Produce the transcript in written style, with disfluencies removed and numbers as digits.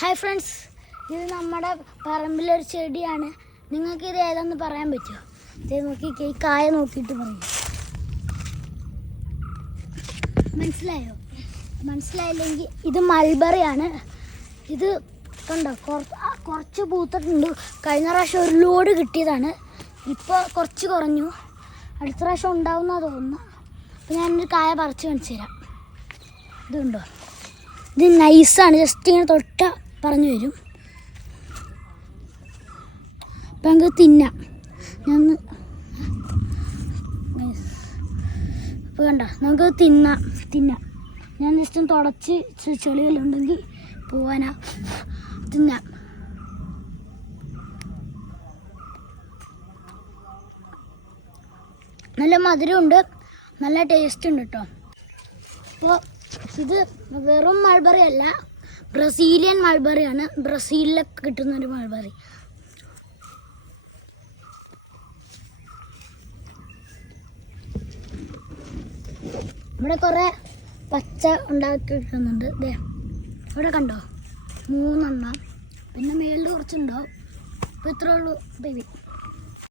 Hi friends, ഇത് നമ്മുടെ പറമ്പിലൊരു ചെടിയാണ്. നിങ്ങൾക്ക് ഇത് ഏതാണെന്ന് പറയാൻ പറ്റുമോ? ഇത് നോക്കി ഈ കായ നോക്കിയിട്ട് പറയും. മനസ്സിലായോ? മനസ്സിലായില്ലെങ്കിൽ ഇത് മൾബറിയാണ്. ഇത് കണ്ടോ, കുറച്ച് പൂത്തിട്ടുണ്ട്. കഴിഞ്ഞ പ്രാവശ്യം ഒരു ലോഡ് കിട്ടിയതാണ്. ഇപ്പോൾ കുറച്ച് കുറഞ്ഞു. അടുത്ത പ്രാവശ്യം ഉണ്ടാവുമെന്നാണ് തോന്നുന്നു. അപ്പോൾ ഞാനൊരു കായ പറിച്ച് കാണിച്ചു തരാം. ഇതുണ്ടോ, ഇത് നൈസാണ്. ജസ്റ്റ് ഇങ്ങനെ തൊട്ട പറഞ്ഞു വരും. അപ്പം നമുക്ക് തിന്നാം. ഞാൻ ഇപ്പോൾ കണ്ട നമുക്ക് തിന്നാം. ഞാൻ ജസ്റ്റ് തുടച്ച് ചെളികളുണ്ടെങ്കിൽ പോവാനാ തിന്നാം. നല്ല മധുരമുണ്ട്, നല്ല ടേസ്റ്റ് ഉണ്ട് കേട്ടോ. അപ്പോൾ ഇത് വെറും മൾബറി അല്ല, ബ്രസീലിയൻ മൾബറിയാണ്. ബ്രസീലിലൊക്കെ കിട്ടുന്നൊരു മൾബറി. ഇവിടെ കുറേ പച്ച ഉണ്ടാക്കി കിട്ടുന്നുണ്ട്. ദേ ഇവിടെ കണ്ടോ, 3 എണ്ണം. പിന്നെ മേളിൽ കുറച്ചുണ്ടാവും. അപ്പോൾ ഇത്രേ ഉള്ളൂ ബേബി.